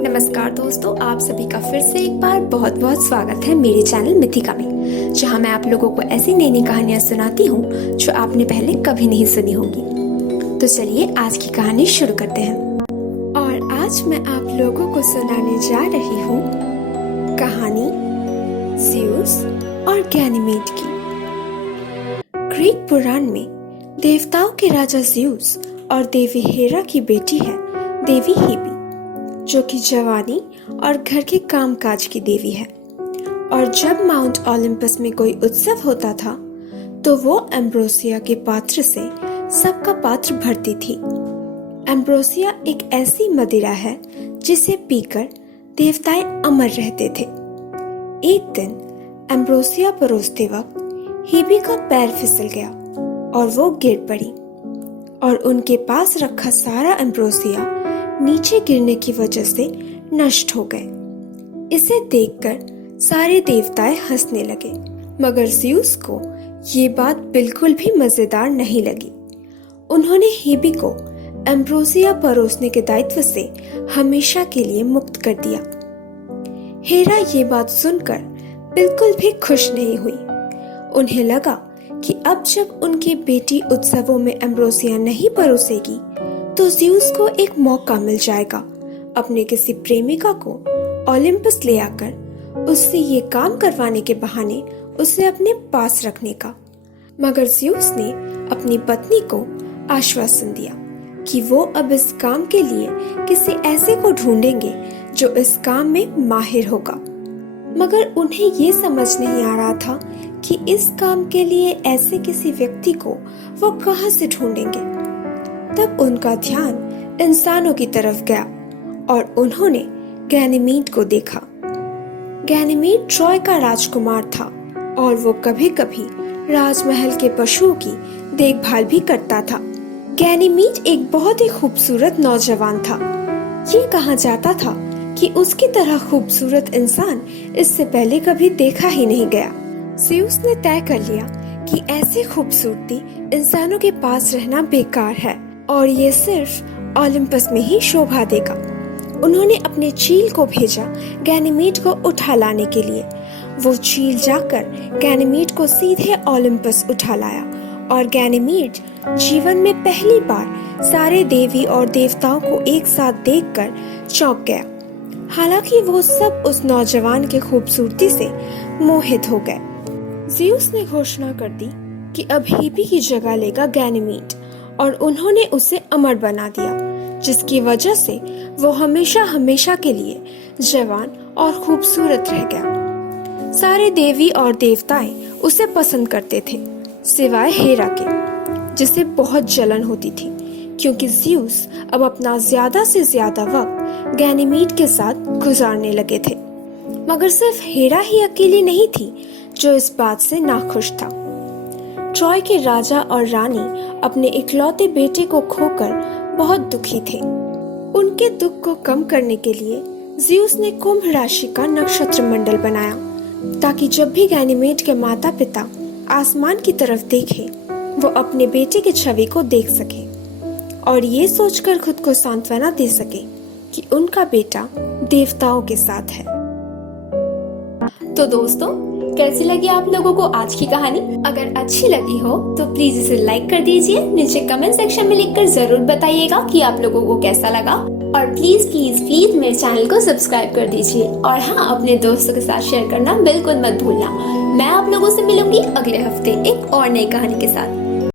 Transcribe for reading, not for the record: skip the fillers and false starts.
नमस्कार दोस्तों, आप सभी का फिर से एक बार बहुत बहुत स्वागत है मेरे चैनल मिथिका में, जहां मैं आप लोगों को ऐसी नई नई कहानियां सुनाती हूं जो आपने पहले कभी नहीं सुनी होंगी। तो चलिए आज की कहानी शुरू करते हैं। और आज मैं आप लोगों को सुनाने जा रही हूँ कहानी ज़्यूस और गैनीमेड की। ग्रीक पुराण में देवताओं के राजा ज़्यूस और देवी हेरा की बेटी है देवी हीबी, जो कि जवानी और घर के कामकाज की देवी है। और जब माउंट ओलंपस में कोई उत्सव होता था तो वो एम्ब्रोसिया के पात्र से सबका पात्र भरती थी। एम्ब्रोसिया एक ऐसी मदिरा है जिसे पीकर देवताएं अमर रहते थे। एक दिन एम्ब्रोसिया परोसते वक्त हीबी का पैर फिसल गया और वो गिर पड़ी और उनके पास रखा सारा एम्ब्रोसिया नीचे गिरने की वजह से नष्ट हो गए। इसे देखकर सारे देवताएं हंसने लगे, मगर ज़्यूस को ये बात बिल्कुल भी मजेदार नहीं लगी। उन्होंने हीबी को एम्ब्रोसिया परोसने के दायित्व से हमेशा के लिए मुक्त कर दिया। हेरा ये बात सुनकर बिल्कुल भी खुश नहीं हुई। उन्हें लगा कि अब जब उनकी बेटी उत्सवों में एम्ब्रोसिया नहीं परोसेगी तो ज़्यूस को एक मौका मिल जाएगा अपने किसी प्रेमिका को ओलंपस ले आकर उससे ये काम करवाने के बहाने उसे अपने पास रखने का। मगर ज़्यूस ने अपनी पत्नी को आश्वासन दिया कि वो अब इस काम के लिए किसी ऐसे को ढूंढेंगे जो इस काम में माहिर होगा। मगर उन्हें ये समझ नहीं आ रहा था कि इस काम के लिए ऐसे किसी व्यक्ति को वो कहाँ से ढूंढेंगे। तब उनका ध्यान इंसानों की तरफ गया और उन्होंने गैनीमेड को देखा। गैनीमेड ट्रॉय का राजकुमार था और वो कभी कभी राजमहल के पशुओं की देखभाल भी करता था। गैनीमेड एक बहुत ही खूबसूरत नौजवान था। ये कहा जाता था कि उसकी तरह खूबसूरत इंसान इससे पहले कभी देखा ही नहीं गया। ज़्यूस ने तय कर लिया कि ऐसी खूबसूरती इंसानों के पास रहना बेकार है और ये सिर्फ ओलंपस में ही शोभा देगा। उन्होंने अपने चील को भेजा गैनीमेड को उठा लाने के लिए। वो चील जाकर गैनीमेड को सीधे ओलंपस उठा लाया और गैनीमेड जीवन में पहली बार सारे देवी और देवताओं को एक साथ देखकर चौंक गया। हालांकि वो सब उस नौजवान के खूबसूरती से मोहित हो गए। ज़्यूस ने घोषणा कर दी कि अब हीबी की जगह लेगा गैनीमेड और उन्होंने उसे अमर बना दिया, जिसकी वजह से वो हमेशा हमेशा के लिए जवान और खूबसूरत रह गया। सारे देवी और देवताएं उसे पसंद करते थे, सिवाय हेरा के, जिसे बहुत जलन होती थी क्योंकि ज़्यूस अब अपना ज्यादा से ज्यादा वक्त गैनीमेड के साथ गुजारने लगे थे। मगर सिर्फ हेरा ही अकेली नहीं थी जो इस बात से नाखुश था। ट्रॉय के राजा और रानी अपने इकलौते बेटे को खोकर बहुत दुखी थे। उनके दुख को कम करने के लिए ज़्यूस ने कुंभ राशि का नक्षत्र मंडल बनाया, ताकि जब भी गैनीमेड के माता पिता आसमान की तरफ देखें, वो अपने बेटे की छवि को देख सके और ये सोचकर खुद को सांत्वना दे सके कि उनका बेटा देवताओं के साथ है। तो दोस्तों, कैसी लगी आप लोगों को आज की कहानी? अगर अच्छी लगी हो तो प्लीज इसे लाइक कर दीजिए। नीचे कमेंट सेक्शन में लिखकर जरूर बताइएगा कि आप लोगों को कैसा लगा। और प्लीज प्लीज प्लीज मेरे चैनल को सब्सक्राइब कर दीजिए। और हाँ, अपने दोस्तों के साथ शेयर करना बिल्कुल मत भूलना। मैं आप लोगों से मिलूंगी अगले हफ्ते एक और नई कहानी के साथ।